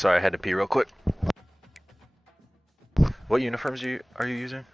Sorry, I had to pee real quick. What uniforms are you using?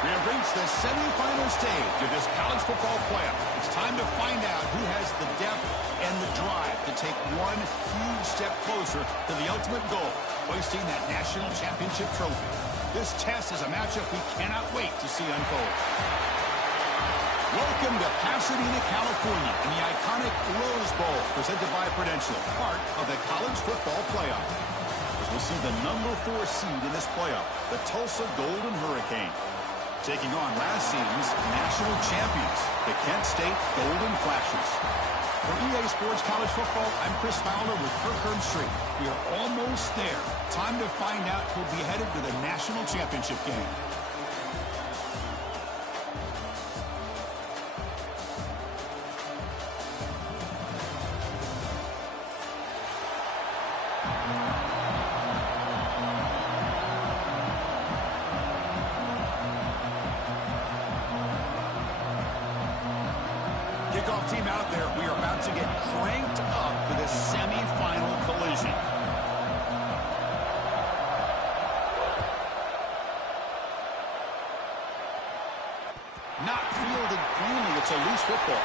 We have reached the semifinal stage of this college football playoff. It's time to find out who has the depth and the drive to take one huge step closer to the ultimate goal, hoisting that national championship trophy. This test is a matchup we cannot wait to see unfold. Welcome to Pasadena, California, in the iconic Rose Bowl, presented by Prudential, part of the college football playoff. As we'll see the number 4 seed in this playoff, the Tulsa Golden Hurricane, taking on last season's national champions, the Kent State Golden Flashes. For EA Sports College Football, I'm Chris Fowler with Kirk Herbstreit. We are almost there. Time to find out who'll be headed to the national championship game. Kickoff team out there. We are about to get cranked up for this semifinal collision. Not fielded cleanly. It's a loose football.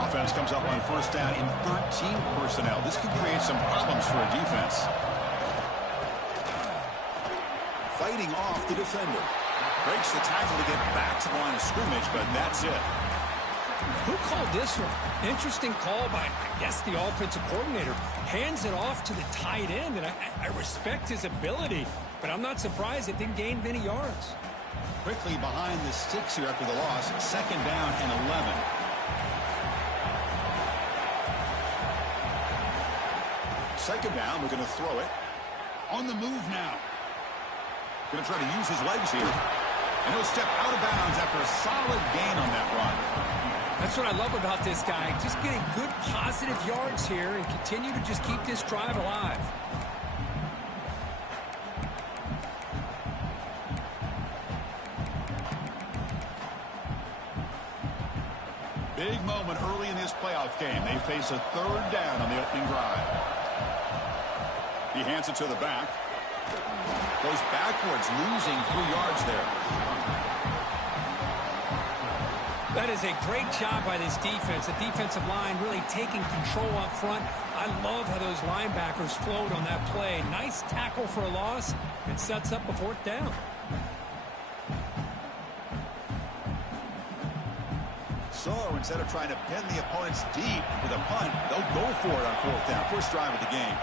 Offense comes up on first down in 13 personnel. This could create some problems for a defense. Fighting off the defender. Breaks the tackle to get back to the line of scrimmage, but that's it. Who called this one? Interesting call by, I guess, the offensive coordinator. Hands it off to the tight end, and I respect his ability, but I'm not surprised it didn't gain many yards. Quickly behind the sticks here after the loss. Second down and 11. Second down, we're going to throw it. On the move now. Going to try to use his legs here. And he'll step out of bounds after a solid gain on that run. That's what I love about this guy. Just getting good positive yards here and continue to just keep this drive alive. Big moment early in this playoff game. They face a third down on the opening drive. He hands it to the back. Goes backwards, losing 3 yards there. That is a great job by this defense. The defensive line really taking control up front. I love how those linebackers flowed on that play. Nice tackle for a loss and sets up a 4th down. So instead of trying to pin the opponents deep with a punt, they'll go for it on 4th down. First drive of the game.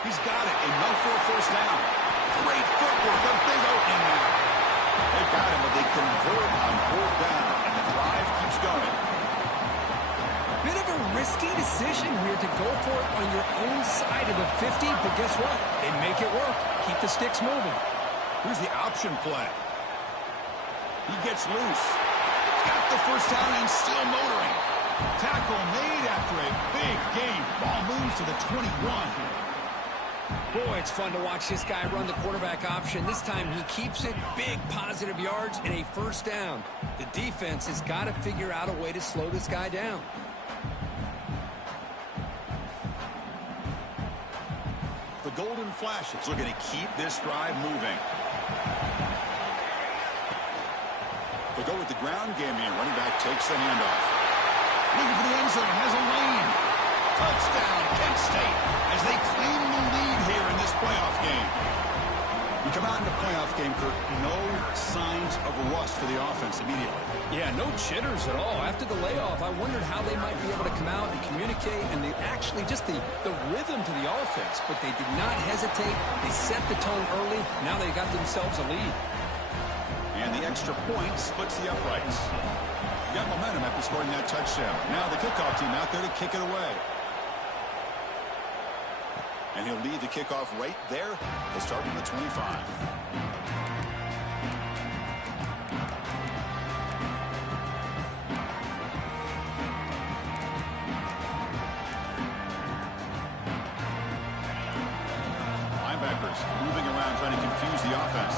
He's got it. Enough for a first down. Great footwork. A big opening now. They got him, but they convert on 4th down, and the drive keeps going. Bit of a risky decision here to go for it on your own side of the 50, but guess what? They make it work. Keep the sticks moving. Here's the option play. He gets loose. Got the first down and still motoring. Tackle made after a big gain. Ball moves to the 21. Boy, it's fun to watch this guy run the quarterback option. This time he keeps it, big positive yards, and a first down. The defense has got to figure out a way to slow this guy down. The Golden Flashes are going to keep this drive moving. They'll go with the ground game here. Running back takes the handoff. Looking for the end zone, has a lane. Touchdown, Kent State, as they claim the lead here in this playoff game. game, Kirk, no signs of rust for the offense immediately. Yeah, no jitters at all. After the layoff, I wondered how they might be able to come out and communicate and actually just the rhythm to the offense. But they did not hesitate. They set the tone early. Now they got themselves a lead. And the extra point splits the uprights. Got momentum after scoring that touchdown. Now the kickoff team out there to kick it away. And he'll lead the kickoff right there. He'll start from the 25. Linebackers moving around trying to confuse the offense.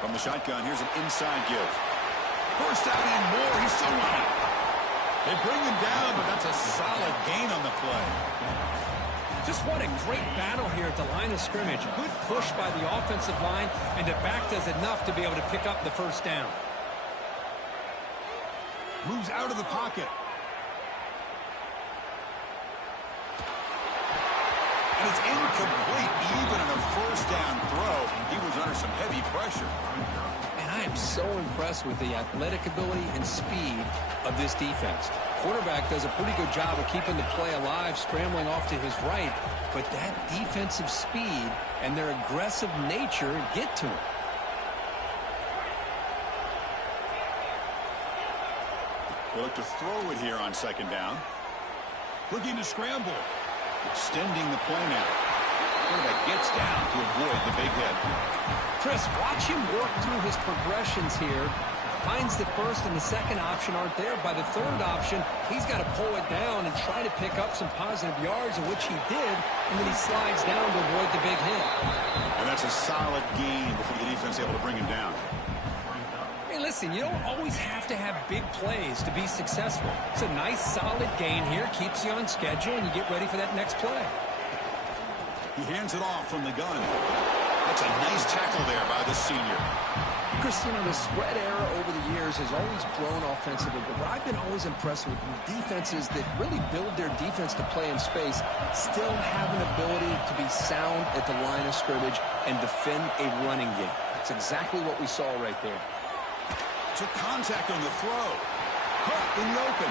From the shotgun, here's an inside give. First down and more. He's still running. They bring him down, but that's a solid gain on the play. Just what a great battle here at the line of scrimmage. Good push by the offensive line, and the back does enough to be able to pick up the first down. Moves out of the pocket. And it's incomplete. Even on a first down throw, he was under some heavy pressure. And I am so impressed with the athletic ability and speed of this defense. Quarterback does a pretty good job of keeping the play alive, scrambling off to his right, but that defensive speed and their aggressive nature get to him. They look to throw it here on second down. Looking to scramble. Extending the play now. Quarterback gets down to avoid the big hit. Chris, watch him work through his progressions here. Finds the first and the second option aren't there. By the third option, he's got to pull it down and try to pick up some positive yards, which he did, and then he slides down to avoid the big hit. And that's a solid gain before the defense able to bring him down. Hey, listen, you don't always have to have big plays to be successful. It's a nice, solid gain here. Keeps you on schedule, and you get ready for that next play. He hands it off from the gun. That's a nice tackle there by the senior. Chris, you know, the spread era over the years has always grown offensively, but what I've been always impressed with defenses that really build their defense to play in space still have an ability to be sound at the line of scrimmage and defend a running game. That's exactly what we saw right there. Took contact on the throw. Caught in the open.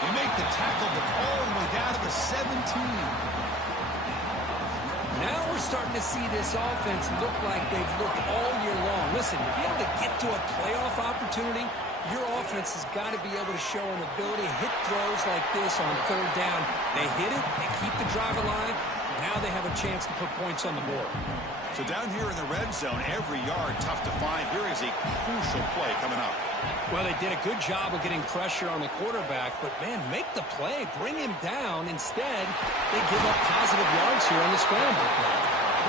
They make the tackle, but all the way down to the 17. Now we're starting to see this offense look like they've looked all year long. Listen, to be able to get to a playoff opportunity, your offense has got to be able to show an ability to hit throws like this on third down. They hit it, they keep the drive alive, now they have a chance to put points on the board. So down here in the red zone, every yard tough to find. Here is a crucial play coming up. Well, they did a good job of getting pressure on the quarterback, but, man, make the play, bring him down. Instead, they give up positive yards here on the scramble.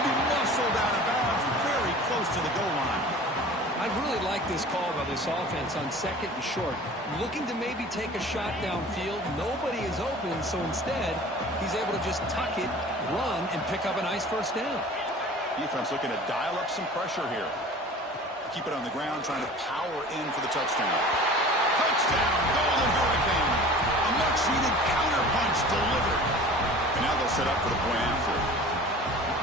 He muscled out of bounds very close to the goal line. I really like this call by this offense on second and short. Looking to maybe take a shot downfield. Nobody is open, so instead, he's able to just tuck it, run, and pick up a nice first down. Defense looking to dial up some pressure here. Keep it on the ground, trying to power in for the touchdown. Touchdown, Golden Hurricane. A much-needed counterpunch delivered. And now they'll set up for the point after.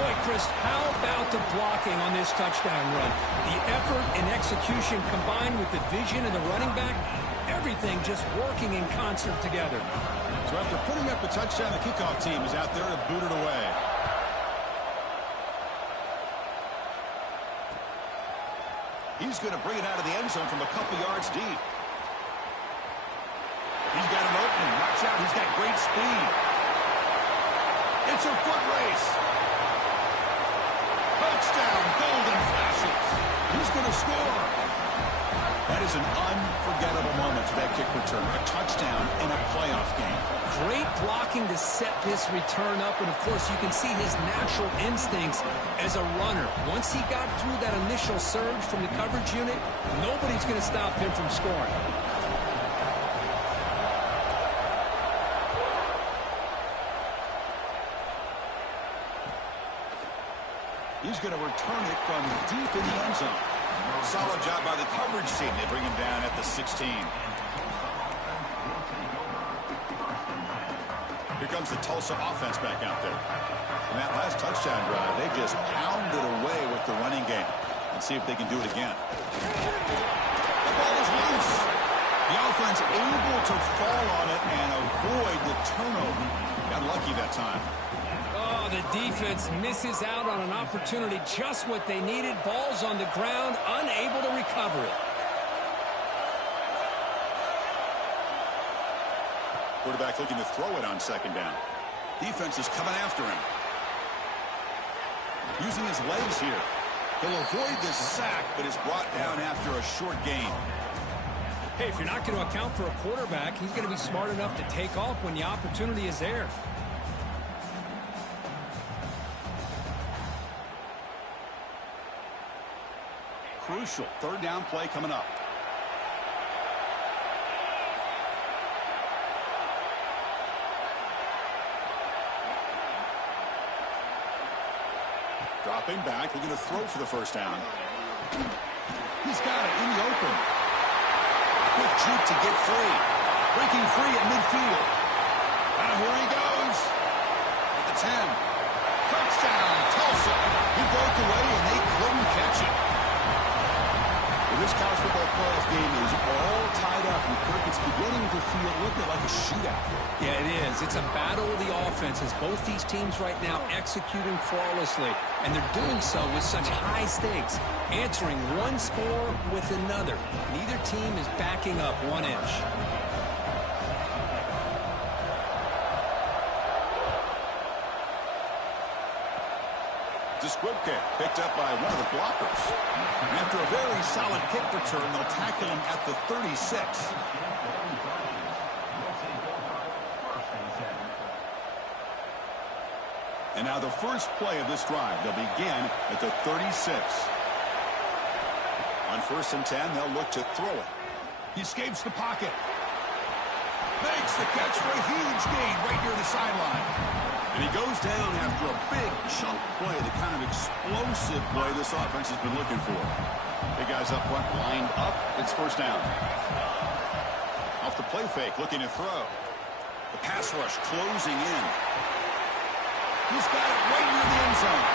Boy, Chris, how about the blocking on this touchdown run? The effort and execution combined with the vision of the running back, everything just working in concert together. So after putting up the touchdown, the kickoff team is out there to boot it away. He's going to bring it out of the end zone from a couple yards deep. He's got an opening. Watch out. He's got great speed. It's a foot race. Touchdown, Golden Flashes. Who's going to score? That is an unforgettable moment for that kick return. A touchdown in a playoff game. Great blocking to set this return up, and of course you can see his natural instincts as a runner. Once he got through that initial surge from the coverage unit, nobody's going to stop him from scoring. He's going to return it from deep in the end zone. Solid job by the coverage team. They bring him down at the 16. Here comes the Tulsa offense back out there. In that last touchdown drive, they just pounded away with the running game. Let's see if they can do it again. The ball is loose. The offense able to fall on it and avoid the turnover. Got lucky that time. Oh, the defense misses out on an opportunity, just what they needed. Ball's on the ground, unable to recover it. Quarterback looking to throw it on second down. Defense is coming after him. Using his legs here. He'll avoid this sack, but is brought down after a short gain. Hey, if you're not going to account for a quarterback, he's going to be smart enough to take off when the opportunity is there. Crucial third down play coming up. Dropping back, looking to throw for the first down. He's got it in the open. Quick juke to get free. Breaking free at midfield. And here he goes. At the 10. Touchdown, Tulsa. He broke away and they couldn't catch it. Well, this college football playoff game is all tied up. And Kirk, it's beginning to feel a little bit like a shootout. Yeah, it is. It's a battle of the offenses. Both these teams right now executing flawlessly. And they're doing so with such high stakes. Answering one score with another. Neither team is backing up 1 inch. The squib kick picked up by one of the blockers. And after a very solid kick return, they'll tackle him at the 36. And now the first play of this drive, they'll begin at the 36. On 1st and 10, they'll look to throw it. He escapes the pocket. Makes the catch for a huge gain right near the sideline. And he goes down after a big chunk play, the kind of explosive play this offense has been looking for. Big guys up front lined up. It's first down. Off the play fake, looking to throw. The pass rush closing in. He's got it right near the end zone.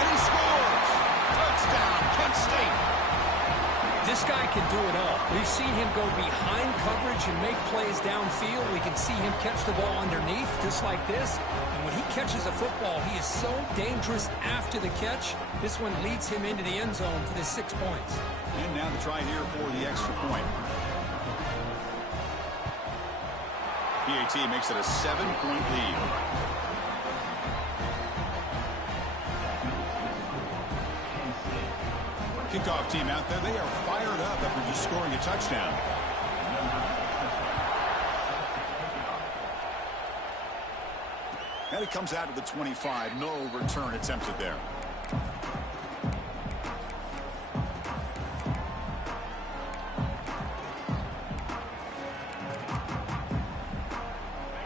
And he scores. Touchdown, Kent State. This guy can do it all. We've seen him go behind coverage and make plays downfield. We can see him catch the ball underneath, just like this. And when he catches a football, he is so dangerous after the catch. This one leads him into the end zone for the 6 points. And now the try here for the extra point. PAT makes it a 7-point lead. Kickoff team out there, they are fired up after just scoring a touchdown. And it comes out to the 25. No return attempted there.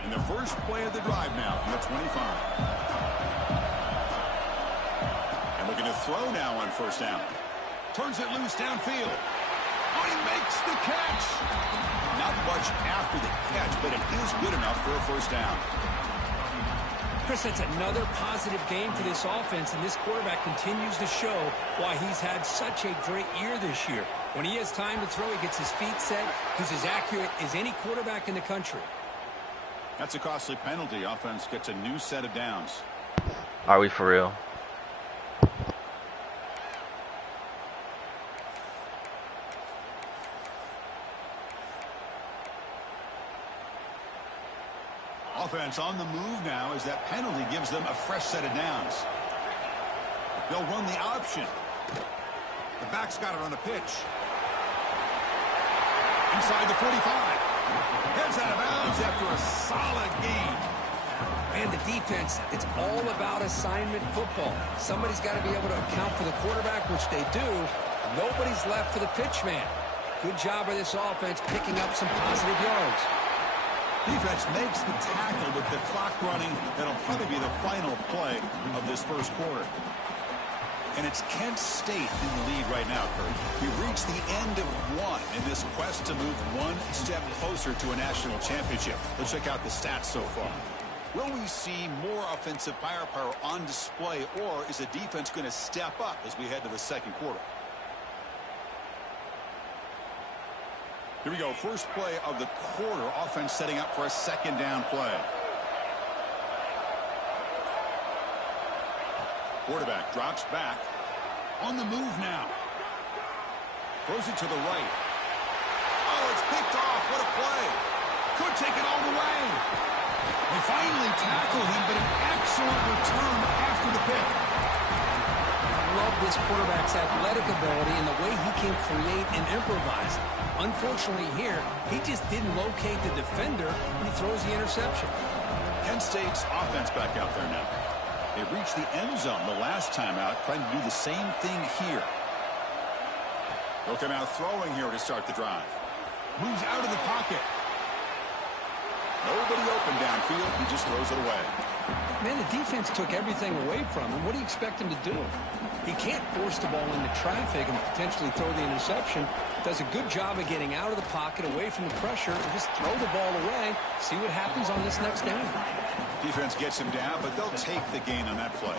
And the first play of the drive now from the 25. And looking to throw now on first down. Turns it loose downfield. Oh, he makes the catch. Not much after the catch, but it is good enough for a first down. Chris, that's another positive game for this offense, and this quarterback continues to show why he's had such a great year this year. When he has time to throw, he gets his feet set. He's as accurate as any quarterback in the country. That's a costly penalty. Offense gets a new set of downs. Are we for real? Offense on the move now as that penalty gives them a fresh set of downs. They'll run the option. The back's got it on the pitch. Inside the 45. Heads out of bounds after a solid gain. Man, the defense, it's all about assignment football. Somebody's got to be able to account for the quarterback, which they do. Nobody's left for the pitch man. Good job by this offense picking up some positive yards. Defense makes the tackle with the clock running. That'll probably be the final play of this first quarter. And it's Kent State in the lead right now, Kurt. We've reached the end of one in this quest to move one step closer to a national championship. Let's check out the stats so far. Will we see more offensive firepower on display, or is the defense going to step up as we head to the second quarter? Here we go. First play of the quarter. Offense setting up for a second down play. Quarterback drops back. On the move now. Throws it to the right. Oh, it's picked off. What a play. Could take it all the way. They finally tackle him, but an excellent return after the pick. I love this quarterback's athletic ability and the way he can create and improvise. Unfortunately here, he just didn't locate the defender when he throws the interception. Kent State's offense back out there now. They reached the end zone the last time out, trying to do the same thing here. They'll come out throwing here to start the drive. Moves out of the pocket. Nobody open downfield. He just throws it away. Man, the defense took everything away from him. What do you expect him to do? He can't force the ball into traffic and potentially throw the interception. Does a good job of getting out of the pocket, away from the pressure, and just throw the ball away. See what happens on this next down. Defense gets him down, but they'll take the gain on that play.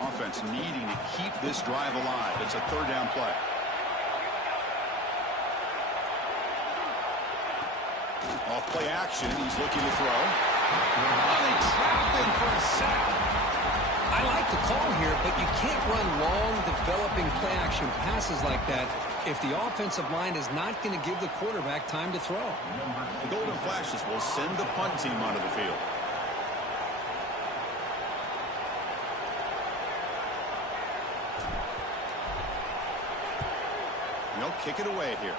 Offense needing to keep this drive alive. It's a third down play. Off play action. He's looking to throw. Oh, they trap him for a sack. I like the call here, but you can't run long, developing play-action passes like that if the offensive line is not going to give the quarterback time to throw. The Golden Flashes will send the punt team onto the field. They'll kick it away here.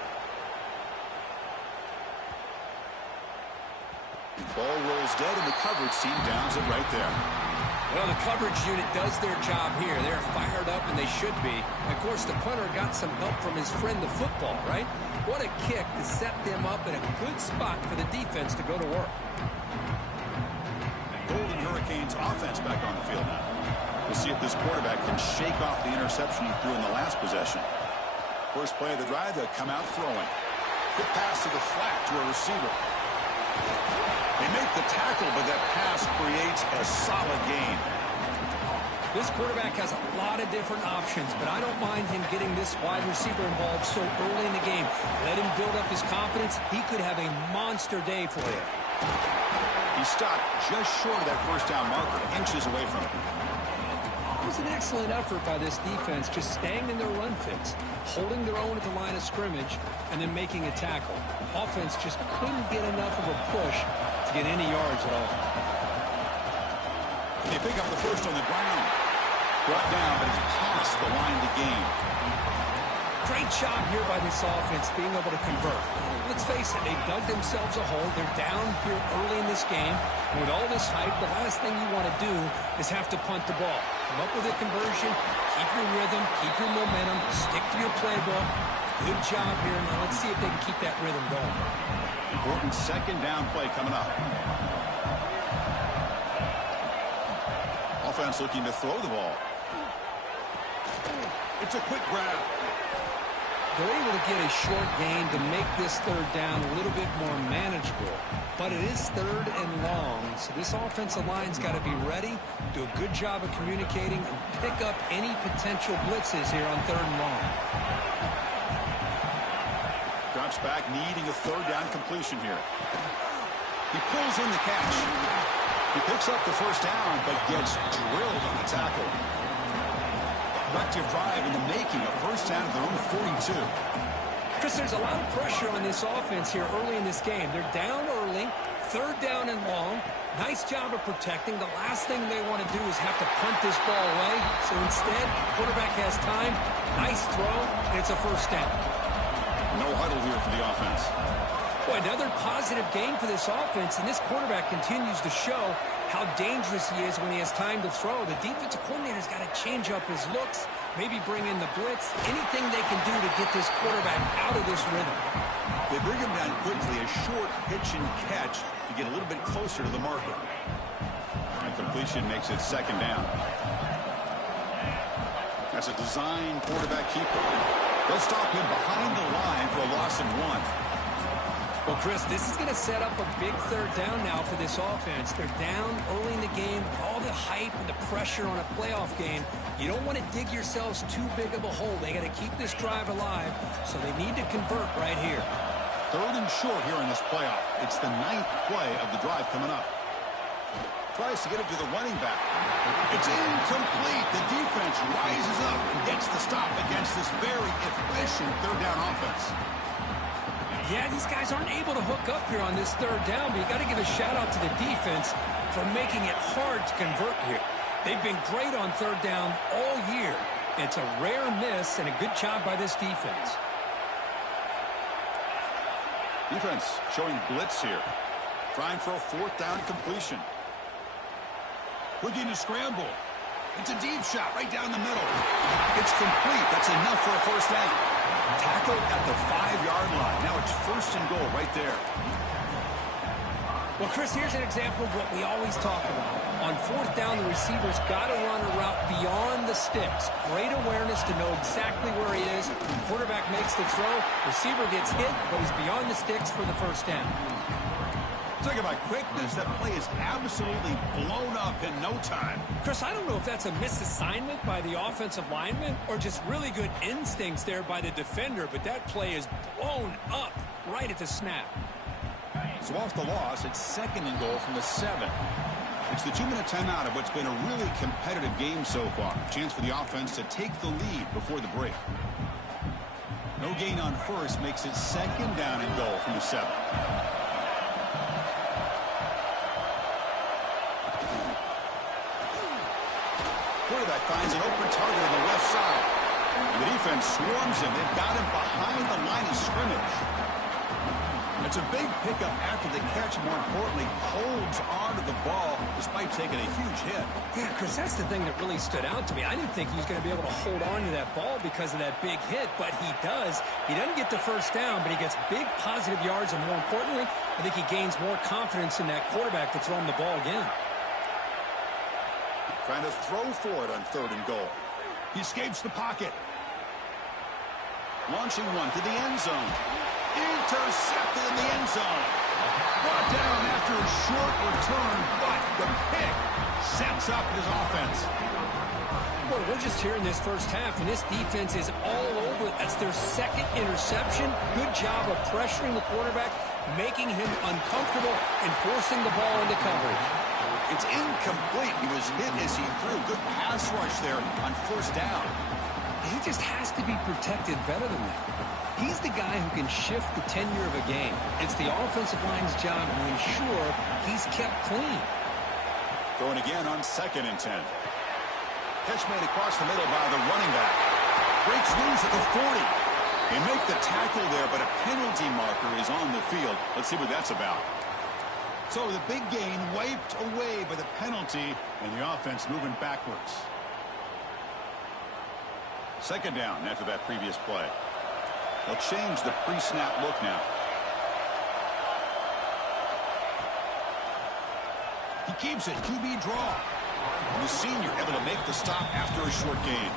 Ball rolls dead, and the coverage team downs it right there. Well, the coverage unit does their job here. They're fired up, and they should be. Of course, the punter got some help from his friend, the football, right? What a kick to set them up in a good spot for the defense to go to work. Golden Hurricanes offense back on the field now. We'll see if this quarterback can shake off the interception he threw in the last possession. First play of the drive, they'll come out throwing. Good pass to the flat to a receiver. They make the tackle, but that pass creates a solid gain. This quarterback has a lot of different options, but I don't mind him getting this wide receiver involved so early in the game. Let him build up his confidence. He could have a monster day for you. He stopped just short of that first down marker, inches away from it. It was an excellent effort by this defense, just staying in their run fix, holding their own at the line of scrimmage, and then making a tackle. Offense just couldn't get enough of a push to get any yards at all. They pick up the first on the ground. Brought down, but it's past the line of the game. Great job here by this offense being able to convert. Let's face it, they dug themselves a hole. They're down here early in this game. And with all this hype, the last thing you want to do is have to punt the ball. Come up with a conversion, keep your rhythm, keep your momentum, stick to your playbook. Good job here. Now let's see if they can keep that rhythm going. Important second down play coming up. Offense looking to throw the ball. It's a quick grab. They're able to get a short gain to make this third down a little bit more manageable. But it is third and long, so this offensive line's got to be ready, do a good job of communicating, and pick up any potential blitzes here on third and long. Drops back, needing a third down completion here. He pulls in the catch. He picks up the first down, but gets drilled on the tackle. Productive drive in the making, a first down at their own 42. Chris, there's a lot of pressure on this offense here early in this game. They're down early, third down and long. Nice job of protecting. The last thing they want to do is have to punt this ball away. So instead, quarterback has time, nice throw, and it's a first down. No huddle here for the offense. Boy, another positive game for this offense, and this quarterback continues to show how dangerous he is when he has time to throw. The defensive coordinator's got to change up his looks, maybe bring in the blitz, anything they can do to get this quarterback out of this rhythm. They bring him down quickly, a short pitch and catch to get a little bit closer to the marker. And completion makes it second down. That's a design quarterback keeper. They'll stop him behind the line for a loss of 1. Well, Chris, this is going to set up a big third down now for this offense. They're down early in the game. All the hype and the pressure on a playoff game. You don't want to dig yourselves too big of a hole. They got to keep this drive alive, so they need to convert right here. 3rd and short here in this playoff. It's the 9th play of the drive coming up. Tries to get it to the running back. It's incomplete. The defense rises up and gets the stop against this very efficient third down offense. Yeah, these guys aren't able to hook up here on this third down, but you got to give a shout-out to the defense for making it hard to convert here. They've been great on third down all year. It's a rare miss and a good job by this defense. Defense showing blitz here. Trying for a 4th down completion. Looking to scramble. It's a deep shot right down the middle. It's complete. That's enough for a first down. Tackled at the 5-yard line. Now it's 1st and goal right there. Well, Chris, here's an example of what we always talk about. On 4th down, the receiver's got to run a route beyond the sticks. Great awareness to know exactly where he is. Quarterback makes the throw. Receiver gets hit, but he's beyond the sticks for the first down. Talking about quickness, that play is absolutely blown up in no time. Chris, I don't know if that's a misassignment by the offensive lineman or just really good instincts there by the defender, but that play is blown up right at the snap. So off the loss, it's 2nd and goal from the 7. It's the 2-minute timeout of what's been a really competitive game so far. Chance for the offense to take the lead before the break. No gain on first makes it 2nd down and goal from the 7. Quarterback finds an open target on the left side. And the defense swarms him. They've got him behind the line of scrimmage. It's a big pickup after the catch. More importantly, holds on to the ball despite taking a huge hit. Yeah, Chris, that's the thing that really stood out to me. I didn't think he was going to be able to hold on to that ball because of that big hit, but he does. He doesn't get the first down, but he gets big positive yards, and more importantly, I think he gains more confidence in that quarterback to throw him the ball again. Trying to throw for it on 3rd and goal. He escapes the pocket. Launching one to the end zone. Intercepted in the end zone. Brought down after a short return, but the pick sets up his offense. Boy, we're just here in this first half, and this defense is all over. That's their 2nd interception. Good job of pressuring the quarterback, making him uncomfortable, and forcing the ball into coverage. It's incomplete. He was hit as he threw. Good pass rush there on 1st down. He just has to be protected better than that. He's the guy who can shift the tenure of a game. It's the offensive line's job to ensure he's kept clean. Throwing again on 2nd and 10. Catch made across the middle by the running back. Breaks loose at the 40. They make the tackle there, but a penalty marker is on the field. Let's see what that's about. So the big gain wiped away by the penalty, and the offense moving backwards. 2nd down after that previous play. They'll change the pre-snap look now. He keeps it, QB draw. And the senior able to make the stop after a short gain.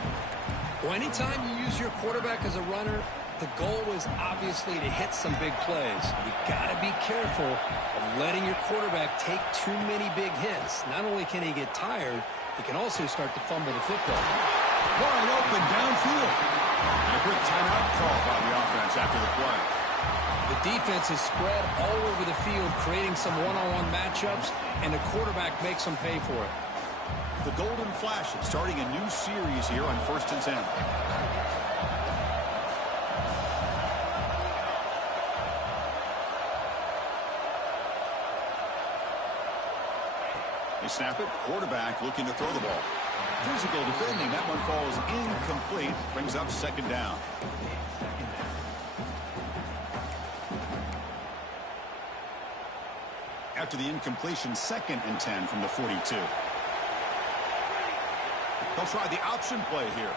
Well, anytime you use your quarterback as a runner, the goal is obviously to hit some big plays. You got to be careful of letting your quarterback take too many big hits. Not only can he get tired, he can also start to fumble the football. Wide open downfield. And a quick timeout call by the offense after the play. The defense is spread all over the field, creating some one-on-one matchups, and the quarterback makes them pay for it. The Golden Flash starting a new series here on 1st and 10. They snap it. Quarterback looking to throw the ball. Physical defending. That one falls incomplete. Brings up 2nd down. After the incompletion, 2nd and 10 from the 42. They'll try the option play here.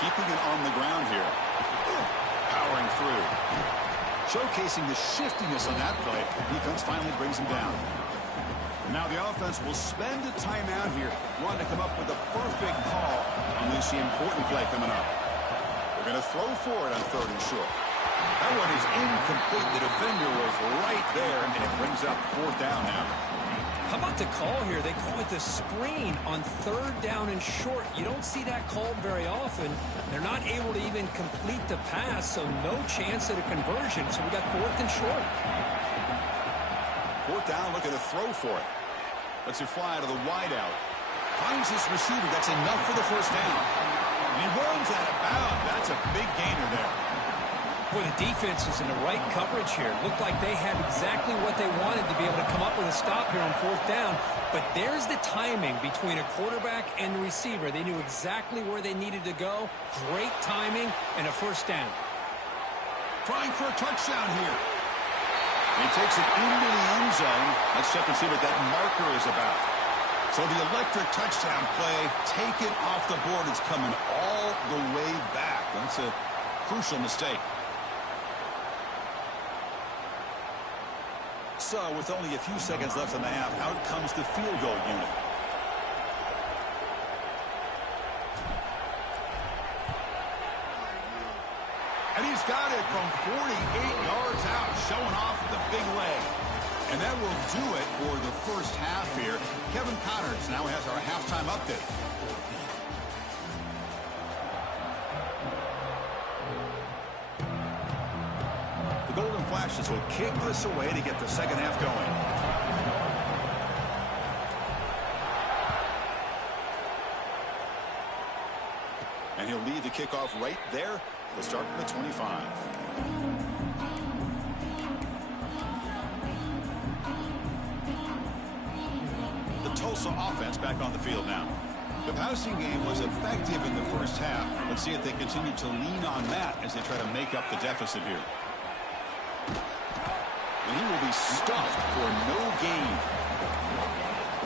Keeping it on the ground here. Powering through. Showcasing the shiftiness on that play. Defense finally brings him down. Now the offense will spend a timeout here, wanting to come up with a perfect call on this important play coming up. They're going to throw for it on 3rd and short. That one is incomplete. The defender was right there, and it brings up 4th down now. How about the call here? They call it the screen on 3rd down and short. You don't see that called very often. They're not able to even complete the pass, so no chance at a conversion. So we got 4th and short. 4th down, looking to throw for it. Lets it fly to the wideout. Finds his receiver. That's enough for the 1st down. And he runs out of bounds. That's a big gainer there. Boy, the defense is in the right coverage here. Looked like they had exactly what they wanted to be able to come up with a stop here on 4th down. But there's the timing between a quarterback and the receiver. They knew exactly where they needed to go. Great timing and a 1st down. Trying for a touchdown here. He takes it into the end zone. Let's check and see what that marker is about. So the electric touchdown play, take it off the board. It's coming all the way back. That's a crucial mistake. So with only a few seconds left in the half, out comes the field goal unit. And he's got it from 48 yards out, showing off the big leg. And that will do it for the first half here. Kevin Connors now has our halftime update. The Golden Flashes will kick this away to get the second half going. And he'll lead the kickoff right there. We'll start from the 25. The Tulsa offense back on the field now. The passing game was effective in the first half. Let's see if they continue to lean on that as they try to make up the deficit here. And he will be stuffed for no gain.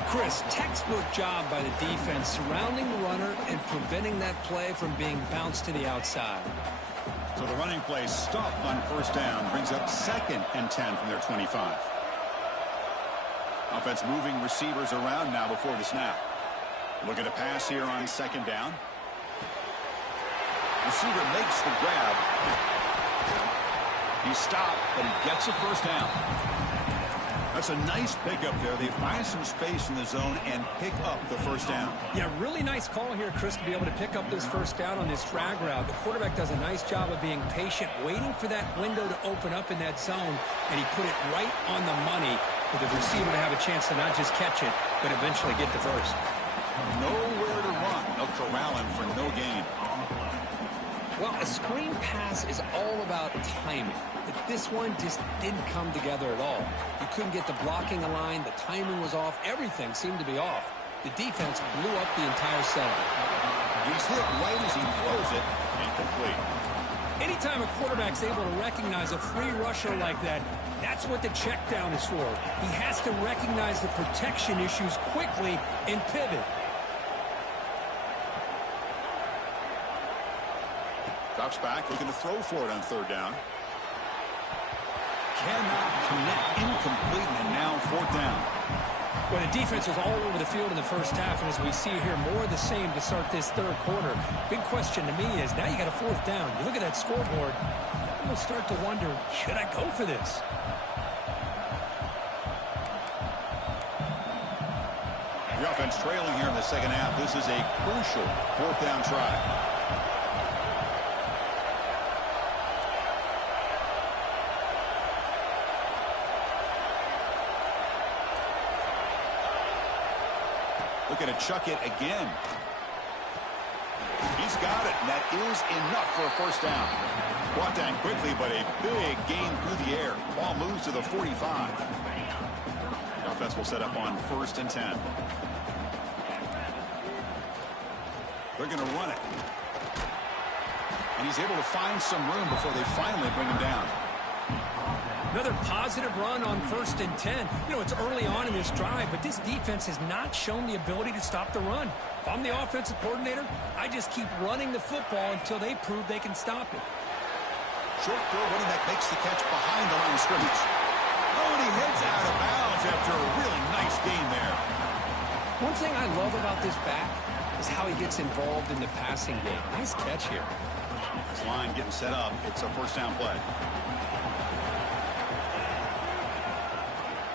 Chris, textbook job by the defense surrounding the runner and preventing that play from being bounced to the outside. So the running play stuffed on 1st down brings up 2nd and 10 from their 25. Offense moving receivers around now before the snap. Look at a pass here on 2nd down. Receiver makes the grab. He stopped, but he gets a 1st down. That's a nice pickup there. They find some space in the zone and pick up the 1st down. Yeah, really nice call here, Chris, to be able to pick up this 1st down on this drag route. The quarterback does a nice job of being patient, waiting for that window to open up in that zone, and he put it right on the money for the receiver to have a chance to not just catch it, but eventually get the 1st. Nowhere to run. They'll corral him for no gain. Well, a screen pass is all about timing. But this one just didn't come together at all. You couldn't get the blocking aligned. The timing was off. Everything seemed to be off. The defense blew up the entire setup. He's hit right as he throws it. Incomplete. Anytime a quarterback's able to recognize a free rusher like that, that's what the check down is for. He has to recognize the protection issues quickly and pivot. Drops back, looking to throw for it on 3rd down. Cannot connect, incomplete, and now 4th down. Well, the defense was all over the field in the first half, and as we see here, more of the same to start this 3rd quarter. Big question to me is, now you got a 4th down. You look at that scoreboard, you'll start to wonder, should I go for this? The offense trailing here in the second half. This is a crucial 4th down try. Looking to chuck it again. He's got it, and that is enough for a 1st down. Brought down quickly, but a big gain through the air. Ball moves to the 45. The offense will set up on 1st and 10. They're going to run it. And he's able to find some room before they finally bring him down. Another positive run on 1st and 10. You know, it's early on in this drive, but this defense has not shown the ability to stop the run. If I'm the offensive coordinator, I just keep running the football until they prove they can stop it. Short throw, running back makes the catch behind the line of scrimmage. Oh, and he heads out of bounds after a really nice gain there. One thing I love about this back is how he gets involved in the passing game. Nice catch here. This line getting set up. It's a first down play.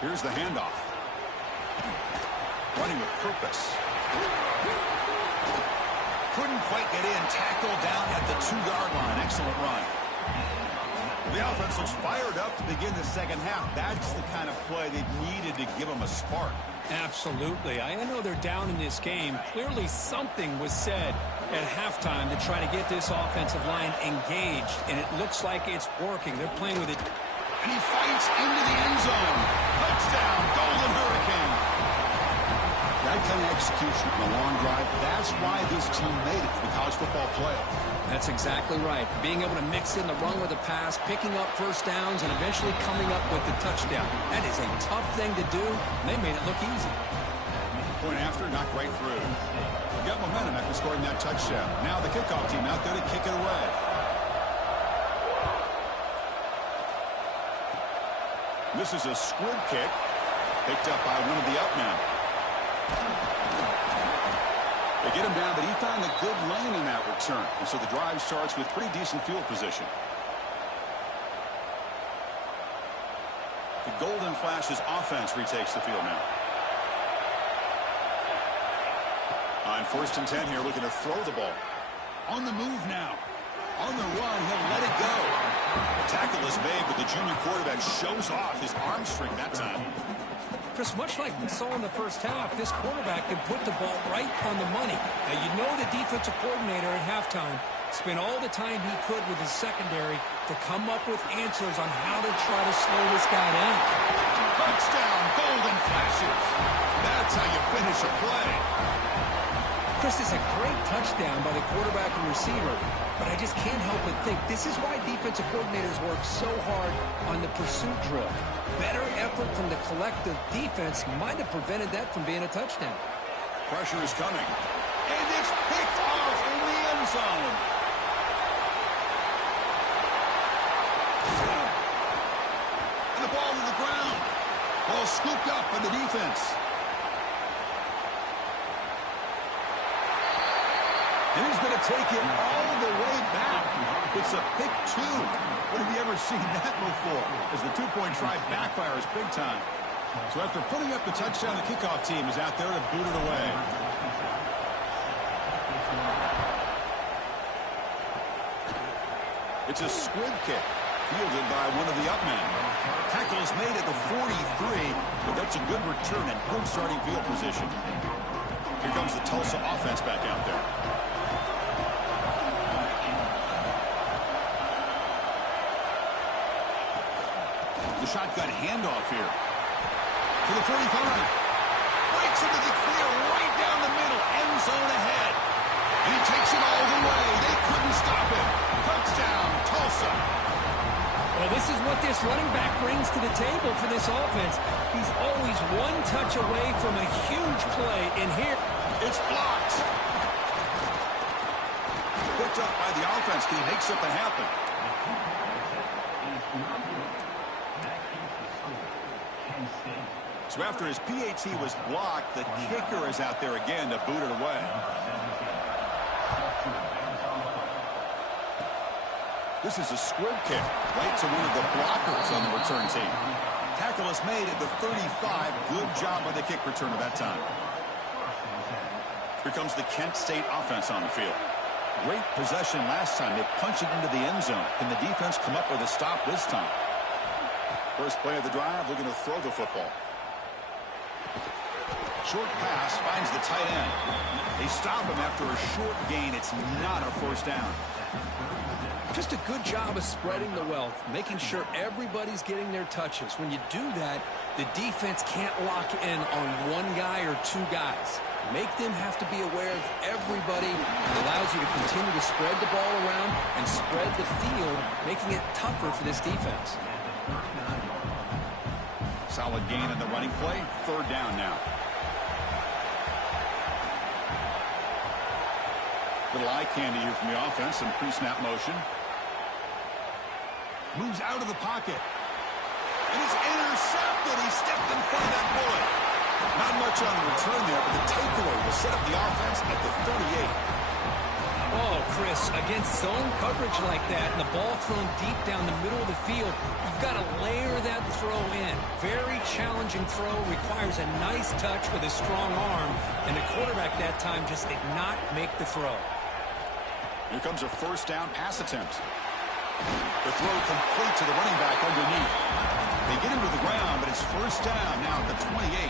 Here's the handoff. Running with purpose. Couldn't quite get in. Tackled down at the 2-yard line. Excellent run. The offense looks fired up to begin the second half. That's the kind of play they needed to give them a spark. Absolutely. I know they're down in this game. Clearly something was said at halftime to try to get this offensive line engaged, and it looks like it's working. They're playing with it. And he fights into the end zone. Touchdown, Golden Hurricane. That kind of execution on a long drive, that's why this team made it to the college football playoff. That's exactly right. Being able to mix in the run with the pass, picking up first downs, and eventually coming up with the touchdown. That is a tough thing to do, and they made it look easy. Point after, knocked right through. They got momentum after scoring that touchdown. Now the kickoff team out there to kick it away. This is a squib kick, picked up by one of the up men. They get him down, but he found a good lane in that return. And so the drive starts with pretty decent field position. The Golden Flashes offense retakes the field now. On 1st and 10 here, looking to throw the ball. On the move now. On the run, he'll let it go. The tackle is made, but the junior quarterback shows off his arm strength that time. Chris, much like we saw in the first half, this quarterback can put the ball right on the money. Now, you know the defensive coordinator at halftime spent all the time he could with his secondary to come up with answers on how to try to slow this guy down. Touchdown, Golden Flashes. That's how you finish a play. Chris, it's a great touchdown by the quarterback and receiver, but I just can't help but think this is why defensive coordinators work so hard on the pursuit drill. Better effort from the collective defense might have prevented that from being a touchdown. Pressure is coming. And it's picked off in the end zone. And the ball to the ground. Ball scooped up by the defense. And he's going to take it all the way back. It's a pick 2. When have you ever seen that before? As the two-point try backfires big time. So after putting up the touchdown, the kickoff team is out there to boot it away. It's a squib kick, fielded by one of the up men. Tackle is made at the 43, but that's a good return and good starting field position. Here comes the Tulsa offense back out there. The shotgun handoff here. To the 45. Breaks into the clear right down the middle. End zone ahead. And he takes it all the way. They couldn't stop him. Touchdown, Tulsa. Well, this is what this running back brings to the table for this offense. He's always one touch away from a huge play. And here, it's blocked. Picked up by the offense. Can he make something happen? So after his PAT was blocked, the kicker is out there again to boot it away. This is a squib kick right to one of the blockers on the return team. Tackle is made at the 35. Good job by the kick returner that time. Here comes the Kent State offense on the field. Great possession last time. They punched it into the end zone. Can the defense come up with a stop this time? First play of the drive, looking to throw the football. Short pass finds the tight end. They stop him after a short gain. It's not a first down. just a good job of spreading the wealth, making sure everybody's getting their touches. When you do that, the defense can't lock in on one guy or two guys. Make them have to be aware of everybody. It allows you to continue to spread the ball around and spread the field, making it tougher for this defense. Solid gain in the running play. Third down now. Little eye candy here from the offense. Some pre-snap motion. Moves out of the pocket. And it's intercepted. He stepped in front of that bullet. Not much on the return there, but the takeaway will set up the offense at the 38. Oh, Chris, against zone coverage like that and the ball thrown deep down the middle of the field, you've got to layer that throw in. Very challenging throw, requires a nice touch with a strong arm, and the quarterback that time just did not make the throw. Here comes a first down pass attempt. The throw complete to the running back underneath. They get him to the ground, but it's first down now at the 28.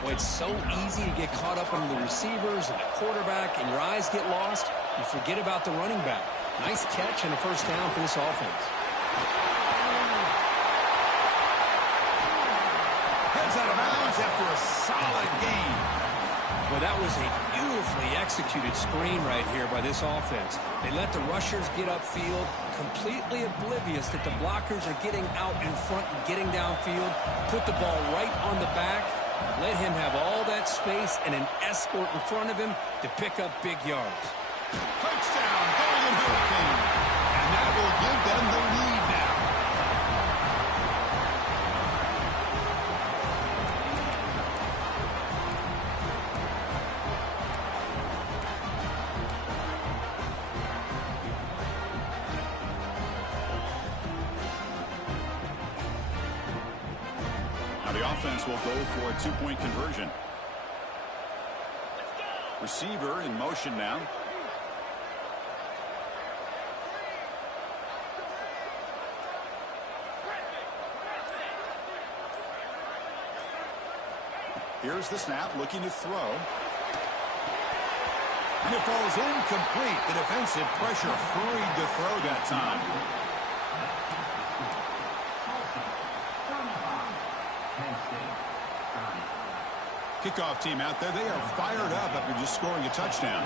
Well, it's so easy to get caught up on the receivers and the quarterback, and your eyes get lost. You forget about the running back. Nice catch and a first down for this offense. Heads out of bounds after a solid gain. Well, that was a beautifully executed screen right here by this offense. They let the rushers get upfield, completely oblivious that the blockers are getting out in front and getting downfield. Put the ball right on the back. Let him have all that space and an escort in front of him to pick up big yards. Touchdown, Golden Hurricane. And that will give them the lead now. Now the offense will go for a two-point conversion. Receiver in motion now. Here's the snap, looking to throw. And it falls incomplete. The defensive pressure hurried the throw that time. Kickoff team out there, they are fired up after just scoring a touchdown.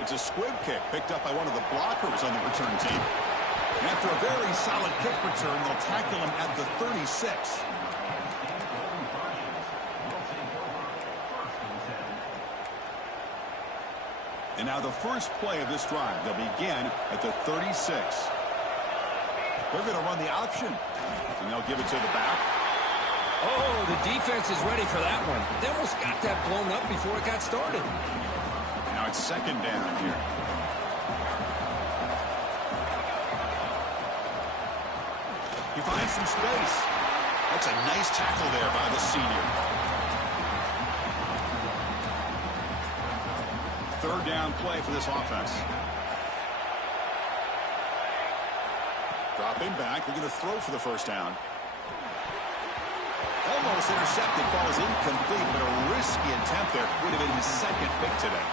It's a squib kick picked up by one of the blockers on the return team. And after a very solid kick return, they'll tackle him at the 36. And now the first play of this drive, they'll begin at the 36. They're going to run the option, and they'll give it to the back. Oh, the defense is ready for that one. They almost got that blown up before it got started. Now it's second down here. He finds some space. That's a nice tackle there by the senior. Third down play for this offense. Dropping back, they're going to throw for the first down. Almost intercepted, falls incomplete, but a risky attempt there. Would have been his second pick today.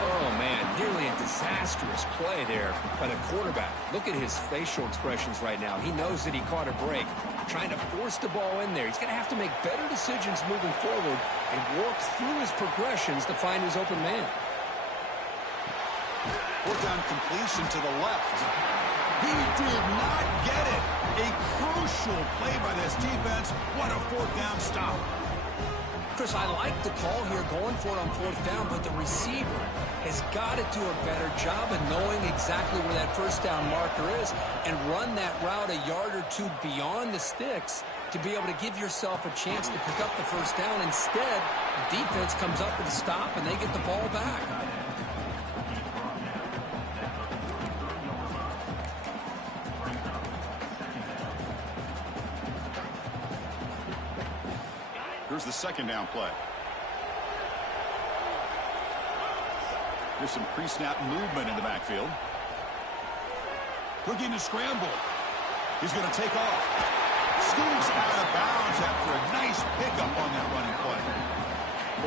Oh, man, nearly a disastrous play there by the quarterback. Look at his facial expressions right now. He knows that he caught a break, trying to force the ball in there. He's going to have to make better decisions moving forward and work through his progressions to find his open man. Fourth down completion to the left. He did not get it. A crucial play by this defense. What a fourth down stop. Chris, I like the call here going for it on fourth down, but the receiver has got to do a better job of knowing exactly where that first down marker is and run that route a yard or two beyond the sticks to be able to give yourself a chance to pick up the first down. Instead, the defense comes up with a stop and they get the ball back. Here's the second down play. Here's some pre-snap movement in the backfield. Looking to scramble. He's going to take off. Scoots out of bounds after a nice pickup on that running play.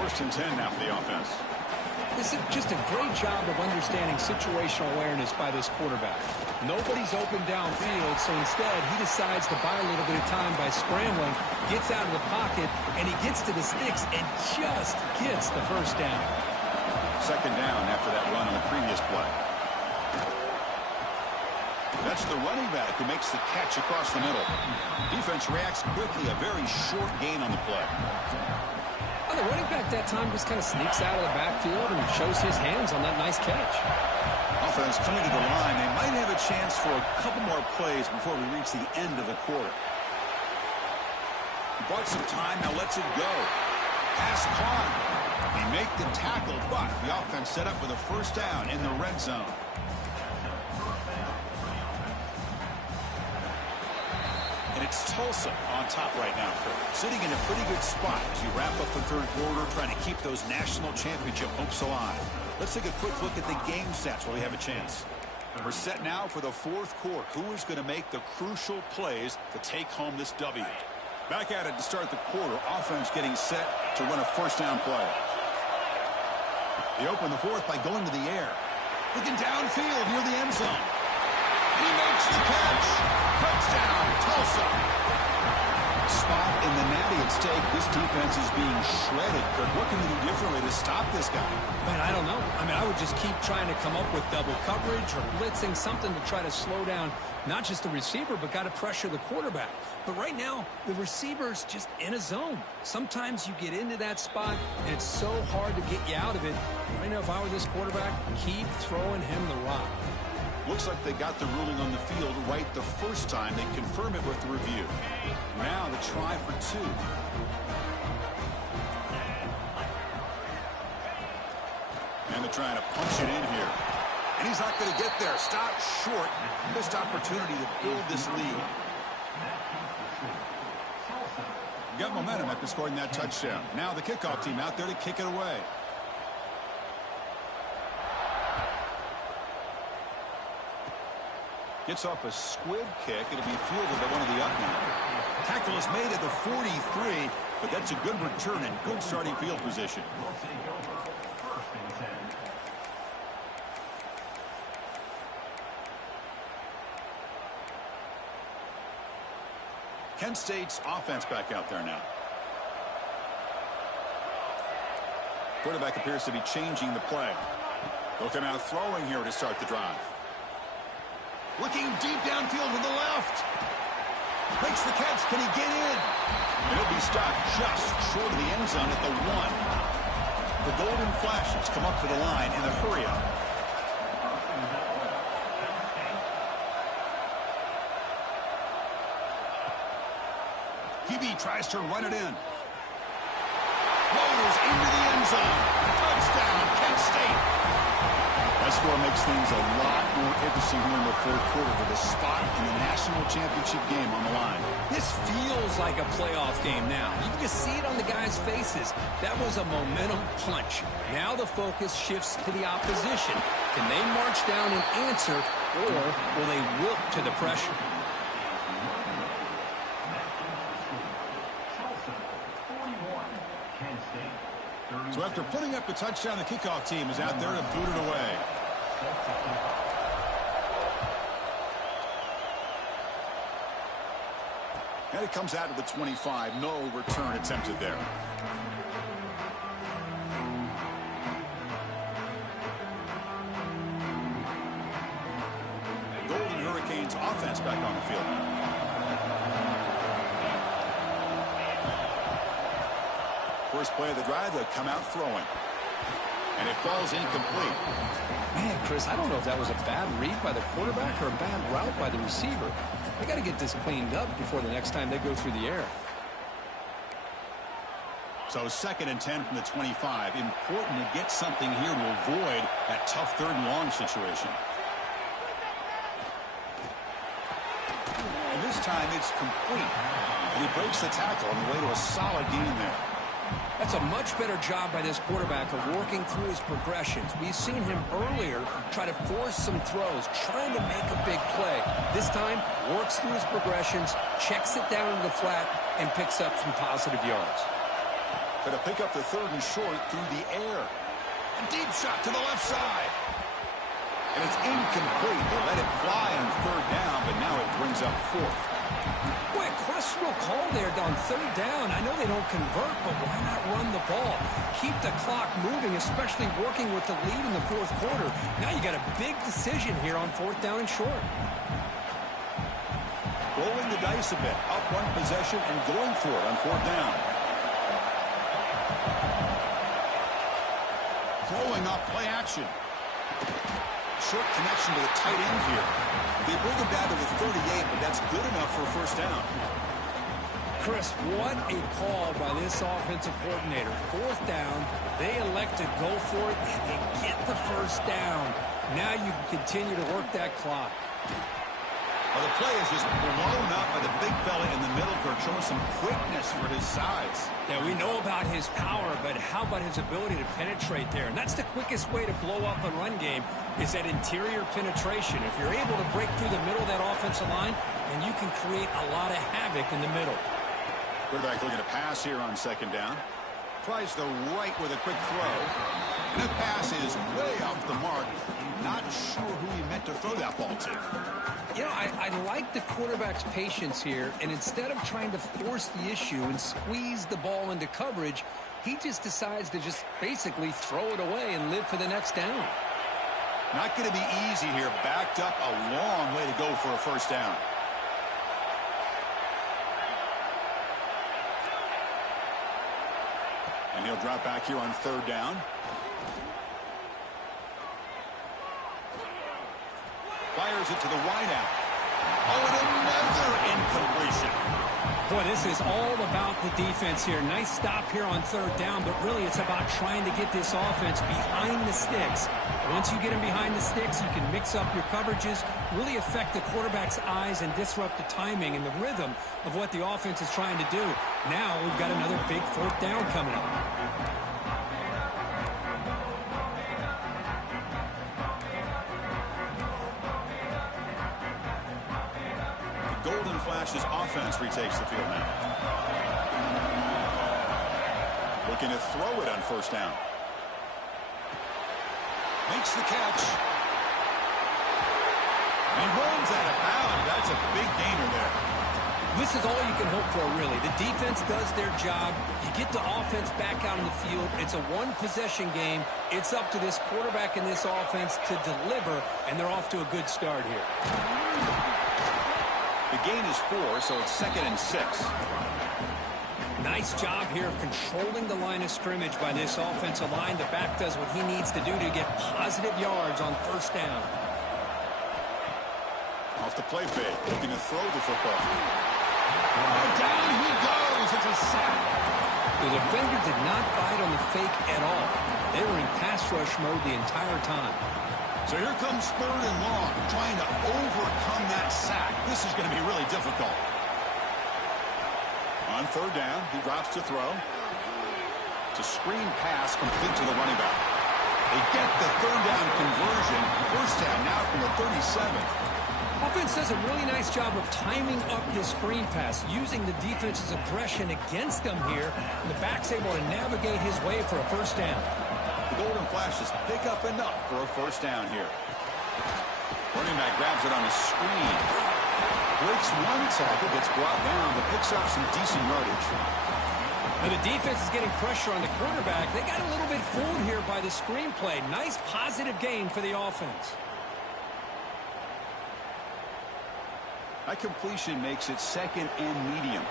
First and 10 now for the offense. This is just a great job of understanding situational awareness by this quarterback. Nobody's open downfield, so instead he decides to buy a little bit of time by scrambling, gets out of the pocket, and he gets to the sticks and just gets the first down. Second down after that run on the previous play. That's the running back who makes the catch across the middle. Defense reacts quickly, a very short gain on the play. Well, the running back that time just kind of sneaks out of the backfield and shows his hands on that nice catch. Offense coming to the line. They might have a chance for a couple more plays before we reach the end of the quarter. Bought some time, now lets it go. Pass caught. They make the tackle, but the offense set up with a first down in the red zone. And it's Tulsa on top right now, sitting in a pretty good spot as we wrap up the third quarter, trying to keep those national championship hopes alive. Let's take a quick look at the game stats while we have a chance. We're set now for the fourth quarter. Who is going to make the crucial plays to take home this W? Back at it to start the quarter. Offense getting set to run a first down play. They open the fourth by going to the air. Looking downfield near the end zone. He makes the catch. Touchdown, Tulsa. Spot in the natty at stake. This defense is being shredded. Kirk, what can they do differently to stop this guy? Man, I don't know. I mean, I would just keep trying to come up with double coverage or blitzing, something to try to slow down not just the receiver, but got to pressure the quarterback. But right now, the receiver's just in a zone. Sometimes you get into that spot, and it's so hard to get you out of it. Right now, if I were this quarterback, keep throwing him the rock. Looks like they got the ruling on the field right the first time. They confirm it with the review. Now the try for two. And they're trying to punch it in here. And he's not going to get there. Stop short. Missed opportunity to build this lead. Got momentum after scoring that touchdown. Now the kickoff team out there to kick it away. Gets off a squib kick. It'll be fielded by one of the up men. Tackle is made at the 43, but that's a good return and good starting field position. Kent State's offense back out there now. Quarterback appears to be changing the play. They'll come out throwing here to start the drive. Looking deep downfield to the left. Makes the catch. Can he get in? And he'll be stopped just short of the end zone at the 1. The golden flashes come up to the line in the hurry-up. QB tries to run it in. Rolls into the end zone. Touchdown, Kent State. That score makes things a lot more interesting here in the fourth quarter with a spot in the national championship game on the line. This feels like a playoff game now. You can just see it on the guys' faces. That was a momentum punch. Now the focus shifts to the opposition. Can they march down and answer, or will they wilt to the pressure? So after putting up the touchdown, the kickoff team is out there to boot it away. And it comes out to the 25. No return attempted there. Golden Hurricanes offense back on the field now. First play of the drive, they'll come out throwing. And it falls incomplete. Man, Chris, I don't know if that was a bad read by the quarterback or a bad route by the receiver. They got to get this cleaned up before the next time they go through the air. So 2nd and 10 from the 25. Important to get something here to avoid that tough 3rd and long situation. And this time it's complete. And he breaks the tackle on the way to a solid gain there. That's a much better job by this quarterback of working through his progressions. We've seen him earlier try to force some throws, trying to make a big play. This time, works through his progressions, checks it down to the flat, and picks up some positive yards. Going to pick up the 3rd and short through the air. A deep shot to the left side. And it's incomplete. They let it fly on 3rd down, but now it brings up 4th. Boy, a questionable call there on 3rd down. I know they don't convert, but why not run the ball? Keep the clock moving, especially working with the lead in the 4th quarter. Now you got a big decision here on 4th down and short. Rolling the dice a bit. Up one possession and going for it on 4th down. Throwing up play action. Short connection to the tight end here. They bring him down to the 38, but that's good enough for a first down. Chris, what a call by this offensive coordinator. Fourth down, they elect to go for it, and they get the first down. Now you can continue to work that clock. Well, the play is just blown up by the big fella in the middle, Kirk, showing some quickness for his size. Yeah, we know about his power, but how about his ability to penetrate there? And that's the quickest way to blow up a run game is that interior penetration. If you're able to break through the middle of that offensive line, then you can create a lot of havoc in the middle. Quarterback looking to pass here on second down. Tries the right with a quick throw. And that pass is way off the mark. Not sure who he meant to throw that ball to. You know, I like the quarterback's patience here, and instead of trying to force the issue and squeeze the ball into coverage, he just decides to just basically throw it away and live for the next down. Not going to be easy here. Backed up a long way to go for a first down. And he'll drop back here on third down. Fires it to the wideout. Oh, and another incompletion. Boy, this is all about the defense here. Nice stop here on third down, but really it's about trying to get this offense behind the sticks. Once you get them behind the sticks, you can mix up your coverages, really affect the quarterback's eyes and disrupt the timing and the rhythm of what the offense is trying to do. Now we've got another big fourth down coming up. Golden Flash's offense retakes the field now. Looking to throw it on first down. Makes the catch. And runs out of bounds. That's a big gainer there. This is all you can hope for, really. The defense does their job. You get the offense back out on the field. It's a one-possession game. It's up to this quarterback and this offense to deliver, and they're off to a good start here. The gain is 4, so it's 2nd and 6. Nice job here of controlling the line of scrimmage by this offensive line. The back does what he needs to do to get positive yards on first down. Off the play fake, looking to throw the football. And down he goes. It's a sack. The defender did not bite on the fake at all. They were in pass rush mode the entire time. So here comes third and long, trying to overcome that sack. This is going to be really difficult. On third down, he drops to throw. It's a screen pass complete to the running back. They get the third down conversion. First down now from the 37. Offense does a really nice job of timing up this screen pass, using the defense's aggression against them here, and the back's able to navigate his way for a first down. The Golden Flashes pick up enough for a first down here. Running back grabs it on a screen. Breaks one tackle, gets brought down, but picks up some decent yardage. Now the defense is getting pressure on the quarterback. They got a little bit fooled here by the screenplay. Nice positive gain for the offense. That completion makes it 2nd and medium.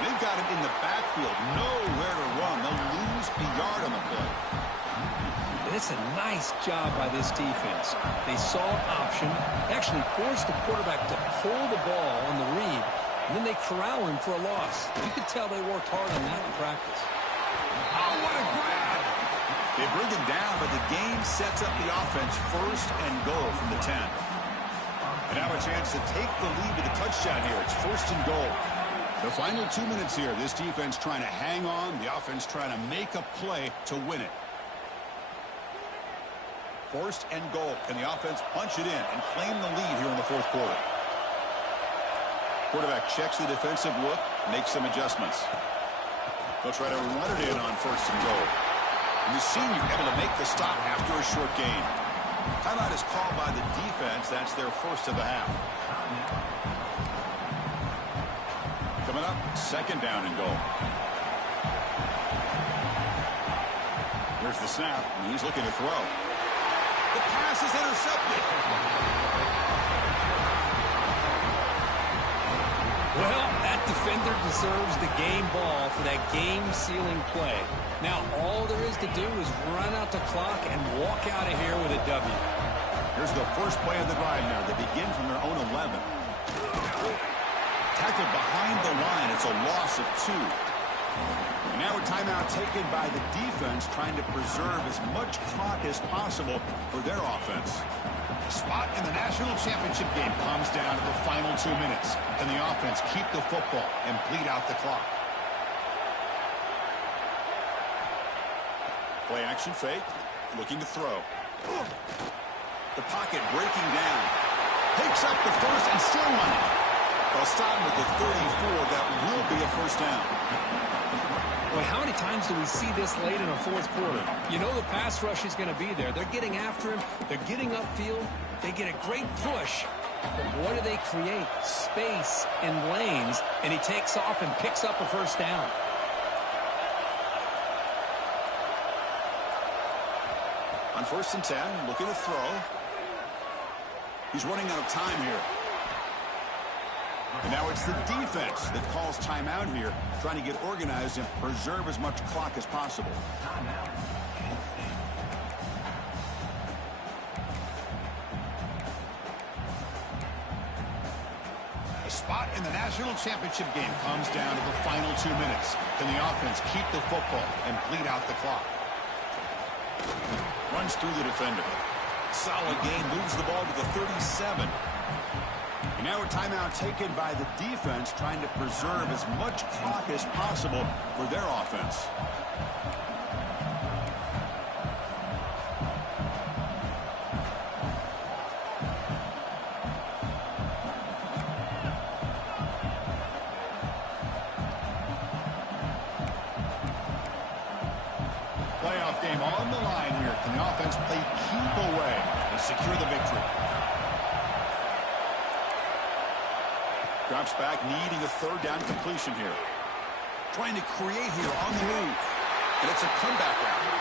They've got him in the backfield. Nowhere to run. They'll lose a yard on the play. It's a nice job by this defense. They saw option, actually forced the quarterback to pull the ball on the read, and then they corral him for a loss. You could tell they worked hard on that in practice. Oh, what a grab! They bring him down, but the game sets up the offense 1st and goal from the 10. And now a chance to take the lead with a touchdown here. It's 1st and goal. The final 2 minutes here. This defense trying to hang on. The offense trying to make a play to win it. 1st and goal. Can the offense punch it in and claim the lead here in the 4th quarter? Quarterback checks the defensive look, makes some adjustments. They'll try to run it in on 1st and goal. And the senior able to make the stop after a short gain. Timeout is called by the defense. That's their first of the half. Coming up, 2nd down and goal. Here's the snap, and he's looking to throw. The pass is intercepted. Well, that defender deserves the game ball for that game-sealing play. Now, all there is to do is run out the clock and walk out of here with a W. Here's the first play of the drive now. They begin from their own 11. Tackled behind the line. It's a loss of 2. And now a timeout taken by the defense, trying to preserve as much clock as possible for their offense. Spot in the national championship game comes down to the final 2 minutes. Can the offense keep the football and bleed out the clock? Play action fake. Looking to throw. The pocket breaking down. Picks up the first and still running. They'll stop with the 34. That will be a first down. Well, how many times do we see this late in a fourth quarter? You know the pass rush is going to be there. They're getting after him. They're getting upfield. They get a great push. But what do they create? Space in lanes. And he takes off and picks up a first down. On 1st and 10, looking to throw. He's running out of time here. And now it's the defense that calls timeout here, trying to get organized and preserve as much clock as possible. A spot in the national championship game comes down to the final 2 minutes. Can the offense keep the football and bleed out the clock? Runs through the defender. Solid gain, moves the ball to the 37. And now a timeout taken by the defense, trying to preserve as much clock as possible for their offense. Playoff game on the line here. Can the offense play keep away and secure the victory? Drops back, needing a 3rd down completion here. Trying to create here on the move. And it's a comeback route.